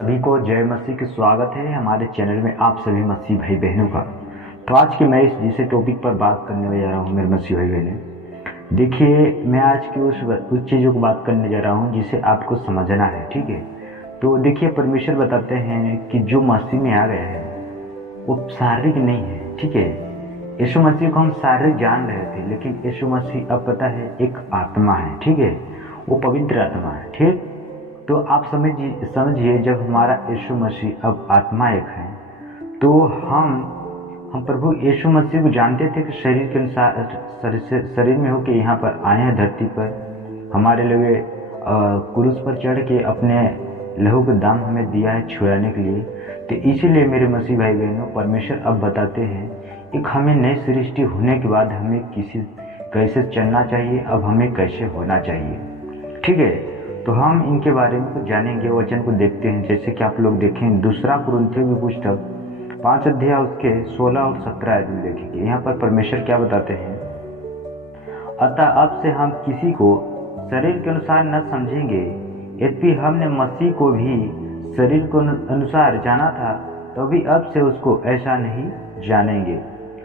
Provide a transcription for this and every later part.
सभी को जय मसीह की स्वागत है हमारे चैनल में आप सभी मसीह भाई बहनों का। तो आज की मैं जिसे टॉपिक पर बात करने जा रहा हूँ मेरे मसीह भाई बहनें, देखिए मैं आज की उस चीज़ों को बात करने जा रहा हूँ जिसे आपको समझना है। ठीक है, तो देखिए परमेश्वर बताते हैं कि जो मसीह में आ गया है वो शारीरिक नहीं है। ठीक है, यीशु मसीह को हम शारीरिक जान रहे थे, लेकिन यीशु मसीह अब पता है एक आत्मा है। ठीक है, वो पवित्र आत्मा है। ठीक, तो आप समझिए जब हमारा यीशु मसीह अब आत्मा एक है, तो हम प्रभु यीशु मसीह को जानते थे कि शरीर के अनुसार शरीर में होकर यहाँ पर आए हैं धरती पर हमारे लिए क्रूस पर चढ़ के अपने लहू का दाम हमें दिया है छुड़ाने के लिए। तो इसीलिए मेरे मसीह भाई बहनों, परमेश्वर अब बताते हैं एक हमें नई सृष्टि होने के बाद हमें कैसे चलना चाहिए, अब हमें कैसे होना चाहिए। ठीक है, तो हम इनके बारे में कुछ जानेंगे, वचन को देखते हैं। जैसे कि आप लोग देखें दूसरा कुरिन्थियों की पुस्तक 5 अध्याय उसके 16 और 17 आयत में देखेंगे। यहाँ पर परमेश्वर क्या बताते हैं, अतः अब से हम किसी को शरीर के अनुसार न समझेंगे, यद्यपि हमने मसीह को भी शरीर के अनुसार जाना था, तो भी अब से उसको ऐसा नहीं जानेंगे।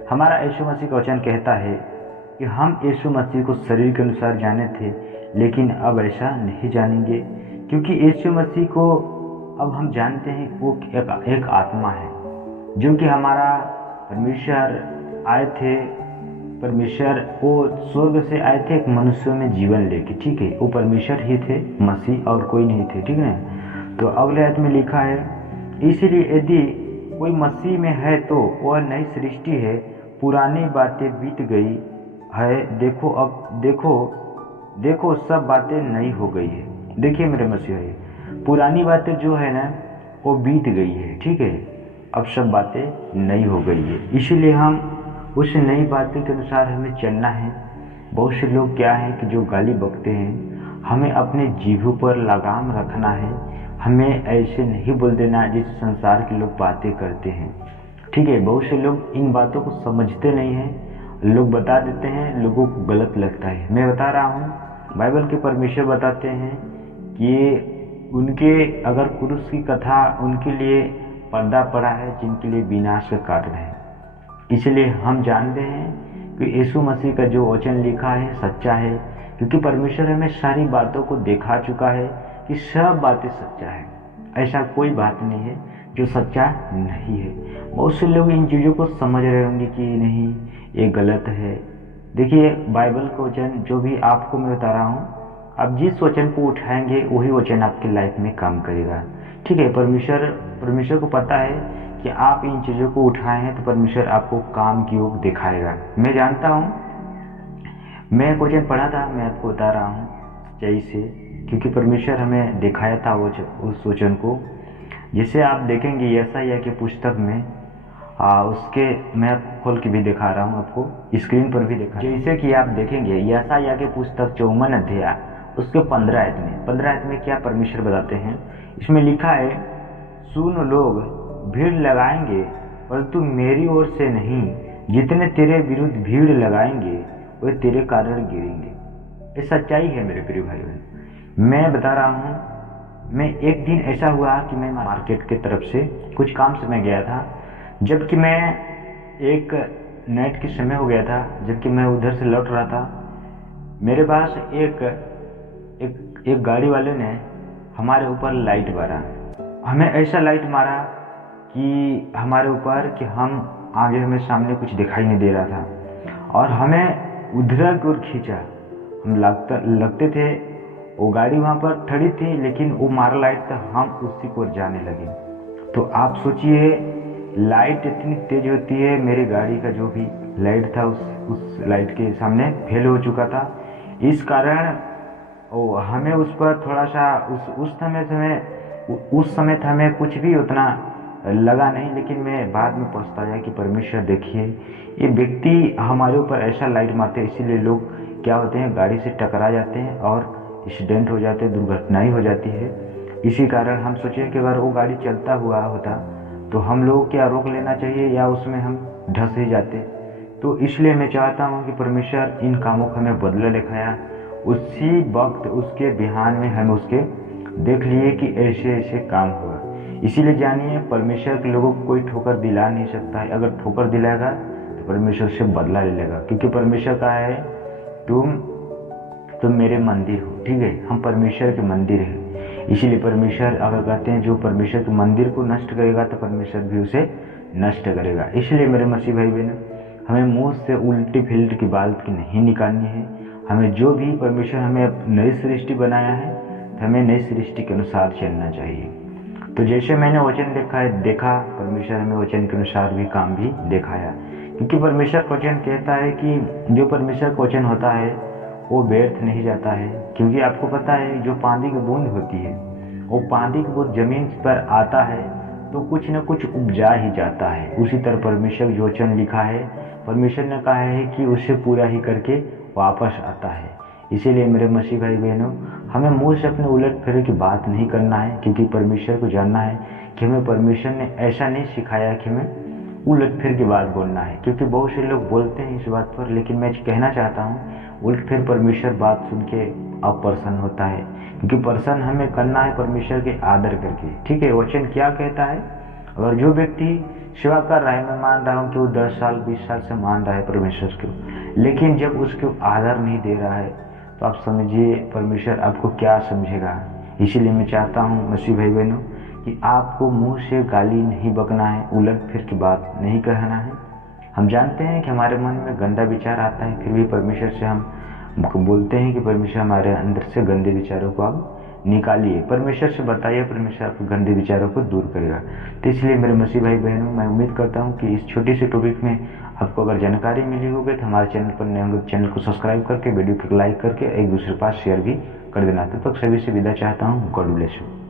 हमारा यीशु मसीह का वचन कहता है कि हम यीशु मसीह को शरीर के अनुसार जाने थे, लेकिन अब ऐसा नहीं जानेंगे, क्योंकि यीशु मसीह को अब हम जानते हैं वो एक आत्मा है, जो कि हमारा परमेश्वर आए थे। परमेश्वर वो स्वर्ग से आए थे एक मनुष्य में जीवन लेके। ठीक है, वो परमेश्वर ही थे, मसीह और कोई नहीं थे। ठीक है, तो अगले आयत में लिखा है, इसलिए यदि कोई मसीह में है तो वह नई सृष्टि है, पुरानी बातें बीत गई है, देखो सब बातें नई हो गई है। देखिए मेरे मसीह भाई, पुरानी बातें जो है ना वो बीत गई है। ठीक है, अब सब बातें नई हो गई है, इसीलिए हम उस नई बातों के अनुसार हमें चलना है। बहुत से लोग क्या है कि जो गाली बकते हैं, हमें अपने जीभों पर लगाम रखना है, हमें ऐसे नहीं बोल देना जिस संसार के लोग बातें करते हैं। ठीक है, बहुत से लोग इन बातों को समझते नहीं हैं, लोग बता देते हैं, लोगों को गलत लगता है। मैं बता रहा हूँ, बाइबल के परमेश्वर बताते हैं कि उनके अगर क्रूस की कथा उनके लिए पर्दा पड़ा है जिनके लिए विनाश का कारण है। इसलिए हम जानते हैं कि यीशु मसीह का जो वचन लिखा है सच्चा है, क्योंकि परमेश्वर हमें सारी बातों को दिखा चुका है कि सब बातें सच्चा है। ऐसा कोई बात नहीं है जो सच्चा नहीं है। बहुत से लोग इन चीज़ों को समझ रहे होंगे कि नहीं ये गलत है। देखिए बाइबल का वचन जो भी आपको मैं बता रहा हूँ, आप जिस वचन को उठाएंगे वही वचन आपकी लाइफ में काम करेगा। ठीक है, परमेश्वर को पता है कि आप इन चीज़ों को उठाए हैं, तो परमेश्वर आपको काम की ओर दिखाएगा। मैं जानता हूँ, मैं एक वचन पढ़ा था, मैं आपको बता रहा हूँ सच्चाई से, क्योंकि परमेश्वर हमें दिखाया था उस वचन को। जिसे आप देखेंगे यशायाह की पुस्तक में उसके मैं आपको खोल के भी दिखा रहा हूँ, आपको स्क्रीन पर भी दिखा। जैसे कि आप देखेंगे यशायाह की पुस्तक 54 अध्याय उसके 15 आयत में क्या परमेश्वर बताते हैं। इसमें लिखा है, सुन लोग भीड़ लगाएंगे परंतु मेरी ओर से नहीं, जितने तेरे विरुद्ध भीड़ लगाएंगे वे तेरे कारण गिरेंगे। ये सच्चाई है मेरे प्रिय भाई बहन। मैं बता रहा हूँ, मैं एक दिन ऐसा हुआ कि मैं मार्केट की तरफ से कुछ काम से मैं गया था, जबकि मैं एक नाइट के समय हो गया था, जबकि मैं उधर से लौट रहा था। मेरे पास एक गाड़ी वाले ने हमारे ऊपर लाइट मारा, हमें ऐसा लाइट मारा कि हमारे ऊपर कि हम आगे हमें सामने कुछ दिखाई नहीं दे रहा था, और हमें उधर की ओर खींचा। हम लगते थे वो गाड़ी वहाँ पर खड़ी थी, लेकिन वो मारा लाइट था, हम उसी को जाने लगे। तो आप सोचिए लाइट इतनी तेज होती है, मेरी गाड़ी का जो भी लाइट था उस लाइट के सामने फेल हो चुका था। इस कारण हमें उस पर थोड़ा सा उस समय था हमें कुछ भी उतना लगा नहीं, लेकिन मैं बाद में पछताया कि परमेश्वर देखिए ये व्यक्ति हमारे ऊपर ऐसा लाइट मारते हैं, इसीलिए लोग क्या होते हैं गाड़ी से टकरा जाते हैं और एक्सीडेंट हो जाते हैं, दुर्घटनाएं हो जाती है। इसी कारण हम सोचे कि अगर वो गाड़ी चलता हुआ होता तो हम लोग क्या रोक लेना चाहिए या उसमें हम धंस ही जाते। तो इसलिए मैं चाहता हूँ कि परमेश्वर इन कामों का हमें बदला दिखाया, उसी वक्त उसके बिहान में हम उसके देख लिए कि ऐसे ऐसे काम हुआ। इसीलिए जानिए, परमेश्वर के लोगों को कोई ठोकर दिला नहीं सकता है। अगर ठोकर दिलाएगा तो परमेश्वर से बदला ले लेगा, क्योंकि परमेश्वर कहा है तुम मेरे मंदिर हो, ठीक है। हम परमेश्वर के मंदिर हैं। इसीलिए परमेश्वर अगर कहते हैं जो परमेश्वर के मंदिर को नष्ट करेगा तो परमेश्वर भी उसे नष्ट करेगा। इसलिए मेरे मसीह भाई बहन, हमें मुंह से उल्टी फिल्ट की बात की नहीं निकालनी है। हमें जो भी परमेश्वर हमें नई सृष्टि बनाया है तो हमें नई सृष्टि के अनुसार चलना चाहिए। तो जैसे मैंने वचन देखा परमेश्वर हमें वचन के अनुसार भी काम भी दिखाया, क्योंकि परमेश्वर का वचन कहता है कि जो परमेश्वर का वचन होता है वो व्यर्थ नहीं जाता है। क्योंकि आपको पता है जो पानी की बूंद होती है, वो पानी की बूंद जमीन पर आता है तो कुछ न कुछ उपजा ही जाता है। उसी तरह परमेश्वर जो वचन लिखा है, परमेश्वर ने कहा है कि उसे पूरा ही करके वापस आता है। इसीलिए मेरे मसीह भाई बहनों, हमें मुंह से अपने उलट फेरे की बात नहीं करना है, क्योंकि परमेश्वर को जानना है कि हमें परमेश्वर ने ऐसा नहीं सिखाया कि हमें उलट फेर की बात बोलना है। क्योंकि बहुत से लोग बोलते हैं इस बात पर, लेकिन मैं कहना चाहता हूँ उलट फेर परमेश्वर बात सुन के अप्रसन्न होता है, क्योंकि प्रसन्न हमें करना है परमेश्वर के आदर करके, ठीक है। वचन क्या कहता है, अगर जो व्यक्ति सेवा कर रहा है, मैं मान रहा हूँ कि वो 10 साल 20 साल से मान रहा है परमेश्वर को, लेकिन जब उसको आदर नहीं दे रहा है तो आप समझिए परमेश्वर आपको क्या समझेगा। इसीलिए मैं चाहता हूँ मसीह भाई बहनों कि आपको मुंह से गाली नहीं बकना है, उलट फिर की बात नहीं कहना है। हम जानते हैं कि हमारे मन में गंदा विचार आता है, फिर भी परमेश्वर से हम बोलते हैं कि परमेश्वर हमारे अंदर से गंदे विचारों को आप निकालिए, परमेश्वर से बताइए, परमेश्वर आपके गंदे विचारों को दूर करेगा। तो इसलिए मेरे मसीह भाई बहनों, मैं उम्मीद करता हूँ कि इस छोटी सी टॉपिक में आपको अगर जानकारी मिली होगी तो हमारे चैनल पर नए होंगे, चैनल को सब्सक्राइब करके वीडियो को लाइक करके एक दूसरे के पास शेयर भी कर देना। तब तक सभी से विदा चाहता हूँ। God bless you.